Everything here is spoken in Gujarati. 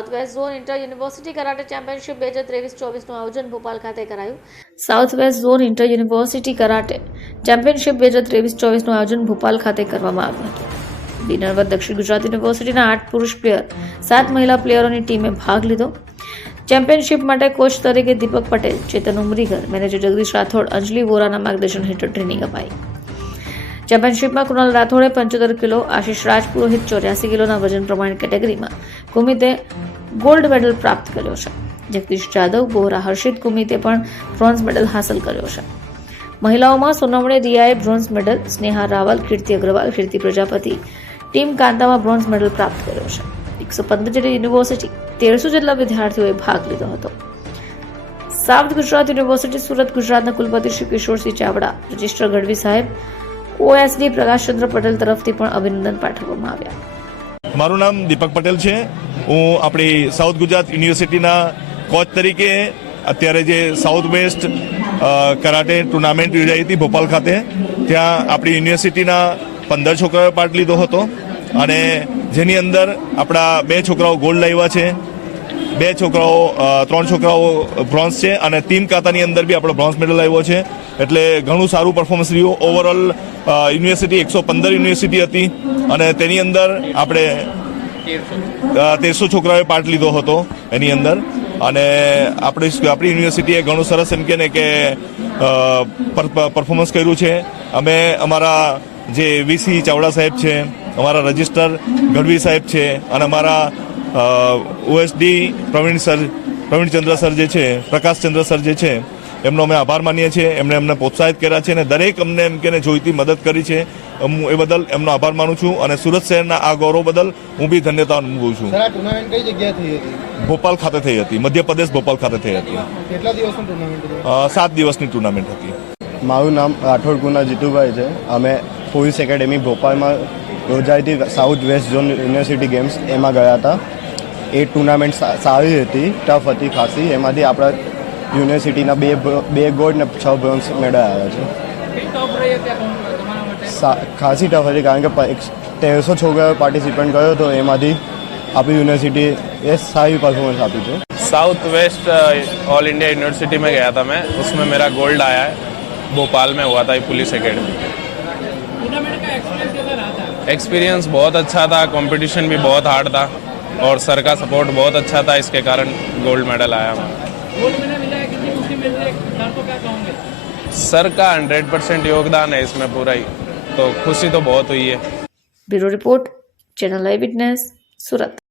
South west zone inter university karate championship બે હજાર ત્રેવીસ ચોવીસનું આયોજન ભોપાલ ખાતે કરાયું. South west zone inter university karate championship બે હજાર ત્રેવીસ ચોવીસનું આયોજન ભોપાલ ખાતે કરવામાં આવ્યું. હતું દિનરવર દક્ષિણ ગુજરાત યુનિવર્સિટીના આઠ પુરુષ પ્લેયર સાત મહિલા પ્લેયરોની ટીમે ભાગ લીધો. ચેમ્પિયનશિપ માટે કોચ તરીકે દીપક પટેલ, ચેતન ઉમરીગર મેનેજર જગદીશ રાઠોડ, અંજલિ વોરાના માર્ગદર્શન હેઠળ ટ્રેનિંગ અપાઈ. ચેમ્પિયનશિપમાં કુણાલ રાઠોડે પંચોતેર કિલો, આશીષ રાજપુરોહિત ચોર્યાસી કિલોના વજન પ્રમાણે કેટેગરીમાં કુમિતે ગોલ્ડ મેડલ પ્રાપ્ત કર્યો છે. જગદીશ જાદવ બોહરા હર્ષિત કુમિતે પણ બ્રોન્ઝ મેડલ હાંસલ કર્યો છે. મહિલાઓમાં સોનમણે દિયાએ bronze medal, Sneha Raval, Kirti Agarwal, Kirti Prajapati, team કાંતામાં bronze medal પ્રાપ્ત કર્યો છે. એકસો પંદર જેટલી યુનિવર્સિટી, તેરસો જેટલા વિદ્યાર્થીઓએ ભાગ લીધો હતો. સાઉથ ગુજરાત યુનિવર્સિટી, સુરત ગુજરાતના કુલપતિ શ્રી કિશોરસિંહ ચાવડા રજિસ્ટર ગઢવી સાહેબ, ઓએસડી પ્રકાશચંદ્ર પટેલ તરફથી પણ અભિનંદન પાઠવવામાં આવ્યા. મારું નામ દીપક પટેલ છે. હું આપણી સાઉથ ગુજરાત યુનિવર્સિટીના કોચ તરીકે અત્યારે જે સાઉથ વેસ્ટ કરાટે ટુર્નામેન્ટ યોજાઈ હતી ભોપાલ ખાતે, ત્યાં આપણી યુનિવર્સિટીના પંદર છોકરાઓએ પાર્ટ લીધો હતો અને જેની અંદર આપણા બે છોકરાઓ ગોલ્ડ લાવ્યા છે, બે છોકરાઓ ત્રણ છોકરાઓ બ્રોન્ઝ છે અને ટીમ કાતાની અંદર બી આપણો બ્રોન્ઝ મેડલ આવ્યો છે. એટલે ઘણું સારું પરફોર્મન્સ રહ્યું. ઓવરઓલ યુનિવર્સિટી એકસો પંદર યુનિવર્સિટી હતી અને તેની અંદર આપણે તેરસો છોકરાઓએ પાર્ટ લીધો હતો એની અંદર. અને આપણી આપણી યુનિવર્સિટીએ ઘણું સરસ એમ કે કે પરફોર્મન્સ કર્યું છે. અમે અમારા જે વીસી ચાવડા સાહેબ છે, અમારા રજિસ્ટર ગઢવી સાહેબ છે, અને અમારા OSD Pravin sir Pravinchandra sir જે છે પ્રકાશચંદ્ર સર જે છે એમનો અમે આભાર માનીએ છીએ. એમણે અમને પ્રોત્સાહિત કર્યા છે અને દરેક અમને એમ કે જોઈતી મદદ કરી છે. હું એ બદલ એમનો આભાર માનું છું અને સુરત શહેરના આ ગૌરવ બદલ હું બી ધન્યતા અનુભવું છું. સર આ ટુર્નામેન્ટ કઈ જગ્યાએ થઈ હતી? ભોપાલ ખાતે થઈ હતી. મધ્યપ્રદેશ ભોપાલ ખાતે થઈ હતી. કેટલા દિવસનું ટુર્નામેન્ટ હતું? અ, સાત દિવસની ટુર્નામેન્ટ હતી. મારું નામ રાઠોડ ગુના જીતુભાઈ છે. અમે પોલીસ એકેડેમી ભોપાલમાં યોજાઈ હતી south west zone university games એમાં ગયા હતા. એ ટુર્નામેન્ટ સારી હતી ટફ હતી ખાસી. એમાંથી આપણા યુનિવર્સિટીના બે બ્રો- બે ગોલ્ડ ને છ બ્રોન્ઝ મેડલ આવ્યા છે સા- ખાસી ટફ હતી કારણ કે પ- એક- તેરસો છોકરાઓએ પાર્ટિસિપેટ કર્યો હતો એમાંથી આપણી યુનિવર્સિટી એ સારી પરફોર્મન્સ આપી છે south west all India university में गया था मैं उसमें मेरा गोल्ड आया है भोपाल में हुआ था ये पुलिस एकेडमी एक्सपीरियंस बहुत अच्छा था कंपटीशन भी बहुत हार्ड था और सर का सपोर्ट बहुत अच्छा था इसके कारण गोल्ड मेडल आया हमारा सर का हंड्रेड परसेंट योगदान है इसमें पूरा ही तो खुशी तो बहुत हुई है bureau report channel eye witness Surat